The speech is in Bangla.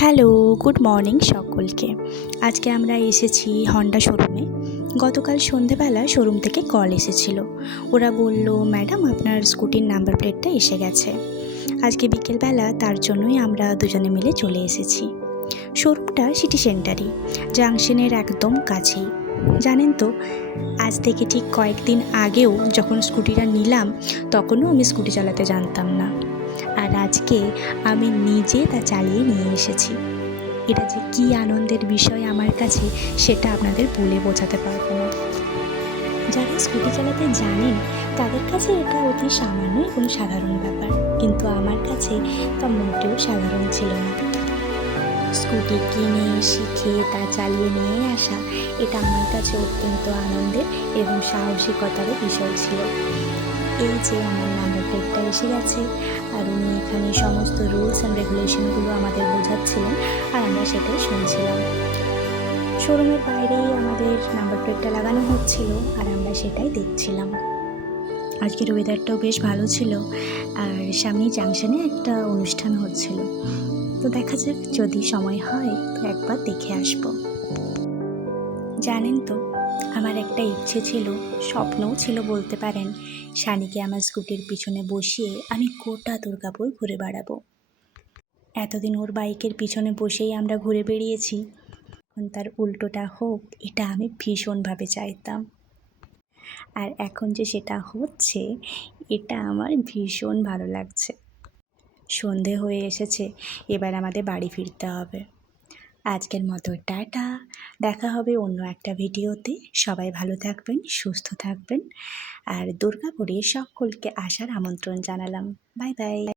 হ্যালো, গুড মর্নিং সকলকে। আজকে আমরা এসেছি হন্ডা শোরুমে। গতকাল সন্ধেবেলা শোরুম থেকে কল এসেছিল। ওরা বলল, ম্যাডাম আপনার স্কুটির নাম্বার প্লেটটা এসে গেছে। আজকে বিকেলবেলা তার জন্যই আমরা দুজনে মিলে চলে এসেছি। শোরুমটা সিটি সেন্টারই, জাংশনের একদম কাছেই। জানেন তো, আজ থেকে ঠিক কয়েকদিন আগেও যখন স্কুটিটা নিলাম তখনও আমি স্কুটি চালাতে জানতাম না, আর আজকে আমি নিজে তা চালিয়ে নিয়ে এসেছি। এটা যে কী আনন্দের বিষয় আমার কাছে, সেটা আপনাদের বলে বোঝাতে পারবো না। যারা স্কুটি চালাতে জানেন তাদের কাছে এটা অতি সামান্য এবং সাধারণ ব্যাপার, কিন্তু আমার কাছে তা মোটেও সাধারণ ছিল না। স্কুটি কিনে শিখে তা চালিয়ে নিয়ে আসা, এটা আমার কাছে অত্যন্ত আনন্দের এবং সাহসিকতারও বিষয় ছিল। এই যে আমার নাম্বার প্লেটটা এসে গেছে, আর উনি এখানে সমস্ত রুলস অ্যান্ড রেগুলেশনগুলো আমাদের বোঝাচ্ছিলেন, আর আমরা সেটাই শুনছিলাম। শোরুমের বাইরেই আমাদের নাম্বার প্লেটটা লাগানো হচ্ছিল, আর আমরা সেটাই দেখছিলাম। আজকের ওয়েদারটাও বেশ ভালো ছিল, আর সামনেই জাংশনে একটা অনুষ্ঠান হচ্ছিল। তো দেখা যাক, যদি সময় হয় তো একবার দেখে আসবো। জানেন তো, আমার একটা ইচ্ছে ছিল, স্বপ্নও ছিল বলতে পারেন, শানিকে আমার স্কুটির পিছনে বসিয়ে আমি গোটা দুর্গাপুর ঘুরে বেড়াবো। এতদিন ওর বাইকের পিছনে বসেই আমরা ঘুরে বেরিয়েছি, এখন তার উল্টোটা হোক, এটা আমি ভীষণভাবে চাইতাম। আর এখন যে সেটা হচ্ছে, এটা আমার ভীষণ ভালো লাগছে। সন্ধে হয়ে এসেছে, এবার আমাদের বাড়ি ফিরতে হবে। আজকের মতো টাটা, দেখা হবে অন্য একটা ভিডিওতে। সবাই ভালো থাকবেন, সুস্থ থাকবেন, আর দুর্গাপুরে সকলকে আসার আমন্ত্রণ জানালাম। Bye bye.